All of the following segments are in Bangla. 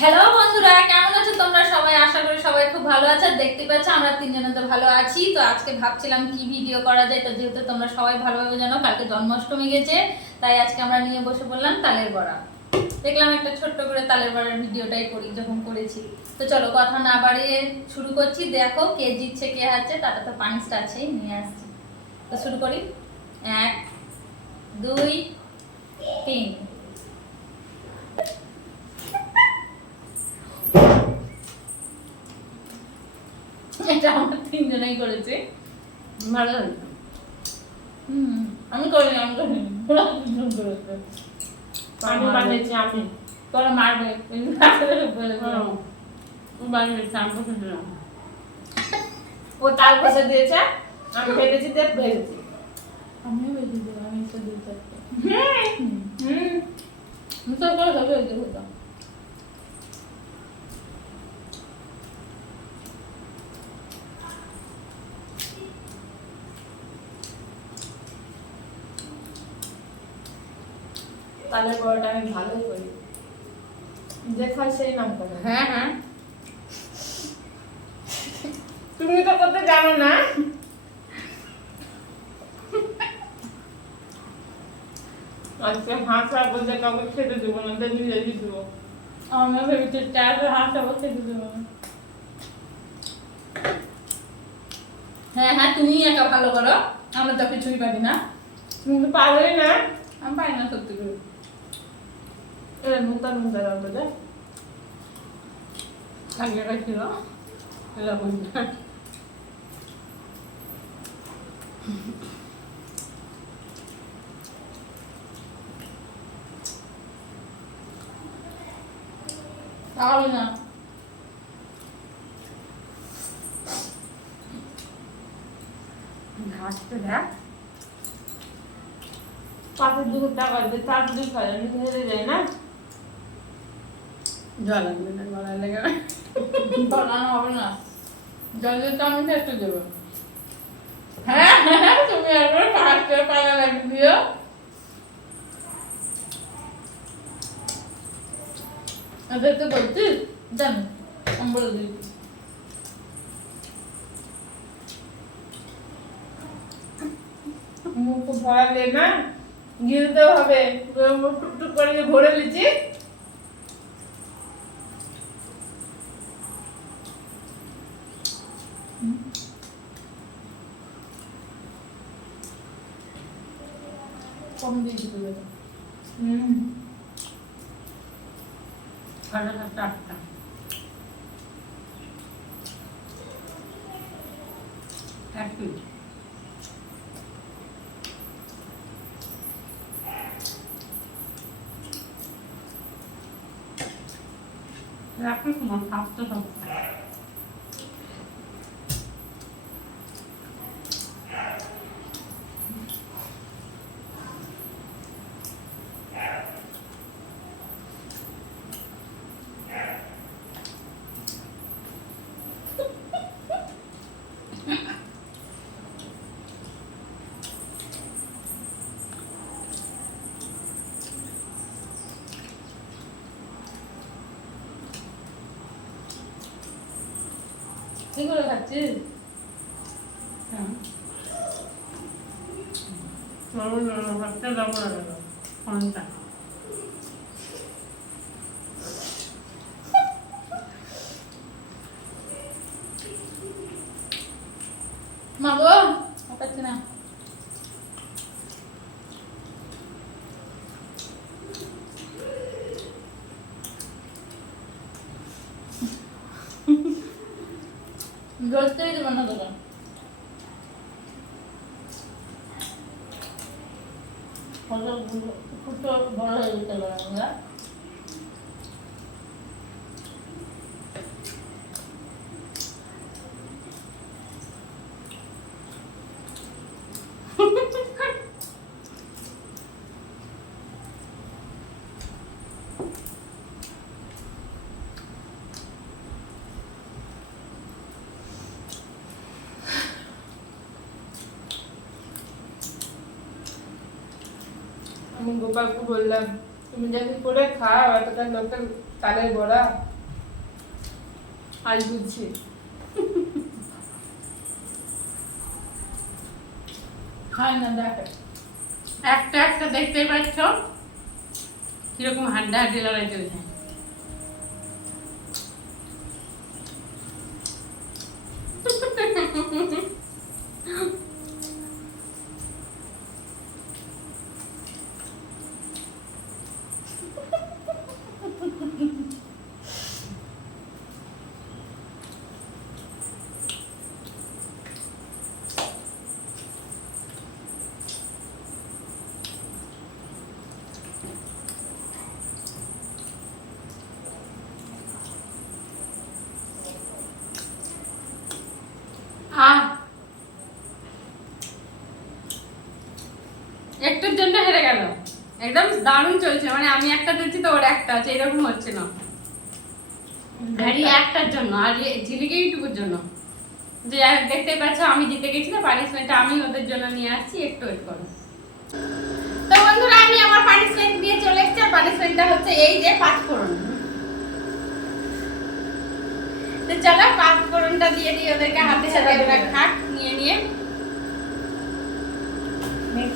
হ্যালো বন্ধুরা, কেমন আছো তোমরা সবাই? আশা করি সবাই খুব ভালো আছো। দেখতে পাচ্ছ, আমরা তিনজনে তো ভালো আছি। তো আজকে ভাবছিলাম কি ভিডিও করা যায়? তো যেহেতু তোমরা সবাই ভালোভাবে জানো, কালকে জন্মাষ্টমী গেছে, তাই আজকে আমরা নিয়ে বসে পড়লাম তালের বড়া। দেখলাম একটা ছোট্ট করে তালের বড়ার ভিডিওটাই করি, যখন করেছি। তো চলো, কথা না বাড়িয়ে শুরু করছি। দেখো, কে জিতছে, কে হারছে তাটা তো পানিসটা আছেই, নিয়ে আসছি। তো শুরু করি। এক, দুই, তিন। আমরা তিনজনেই করেছি। ভালো হুম আমি করিনি আমি করিনি। করেছে। আমি বানিয়েছি আমি। তোরা মারবে। হুম। ও বানিয়েছি আমি পছন্দ না ও তাল কষে দিয়েছে আমি ভেবেছি দেব ভেবেছি আমিও বেশি আমি তো দিতে হুম হুম। আমি তো করে হবে হতো তালের বড়টা আমি ভালোই করি। সেই নাম করে হ্যাঁ হ্যাঁ। তুমি তো করতে জানো না। আজকে হাঁসা বলতে কাউকে খেতে দেবো না তো নিজে দিয়ে দেবো। আমিও ভেবেছি দিতে দেবো হ্যাঁ হ্যাঁ তুমি একা ভালো করো আমরা তো কিছুই পারি না। তুমি তো পারোই না। আমি পারি না সত্যি করে। এটা নূতন নূতন বলে আগেকার ছিল এরকম তাহলে না ঘাসতে দেখ পাশের দুটো টাকা দিয়ে চার দিন খাই আমি হেরে যাই না জল লাগবে না গলায় হবে হ্যাঁ তো বলছিস? জানি, আমি বলে দিই। মুখ না? গিলতেও হবে। টুকটুক করে ভরে লিচি কম দিয়ে দিতে হবে হুম। সাড়ে সাতটা আটটা এক প্লেট রাখো তোমার স্বাস্থ্য সব 이걸 같이 너무너무 갑자기 나보라고 혼자. 마고 아까 지나? জমা গেল ফোনটা মা গো পাচ্ছি না ধরতেই দেবো না তোকে কত ফুটো বড় হয়ে যেতে পারে আমরা আমি গোপালকে বললাম, তুমি যদি করে খাও এতটা লোকের তালের বড়া। আজ বুঝছি। খায় না, দেখে। একটা একটা দেখতে পাচ্ছ, কীরকম হাড্ডা হাড্ডি লড়াই চলছে। একটুর জন্য হেরে গেল। একদম দারুণ চলছে মানে আমি একটা দিচ্ছি তো ওর একটা আছে এরকম হচ্ছে না। একটার জন্য আর ঝিলিকে এইটুকুর জন্য। যে দেখতেই পাচ্ছ আমি জিতে গেছি তো পানিশমেন্টটা আমি ওদের জন্য নিয়ে আসছি একটু ওয়েট করো। তো বন্ধুরা আমি আমার পানিশমেন্ট চলে এসেছি আর পানিশমেন্টটা হচ্ছে এই যে পাঁচ ফোড়ন। তো চলো পাঁচ ফোড়নটা দিয়ে দিই ওদেরকে হাতে সাথে ওরা খাক।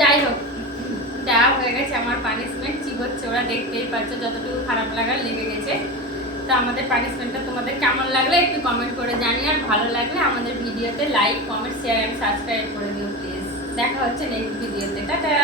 যাই হোক দেওয়া হয়ে গেছে, আমার পানিশমেন্ট চিবোচ্ছে। ওরা দেখতেই পাচ্ছ, যতটুকু খারাপ লাগার লেগে গেছে। তো আমাদের পানিশমেন্টটা তোমাদের কেমন লাগলে একটু কমেন্ট করে জানি আর ভালো লাগলে আমাদের ভিডিওতে like comment share and subscribe করে দিও প্লিজ দেখা হচ্ছে নেক্সট ভিডিওতে টাটা!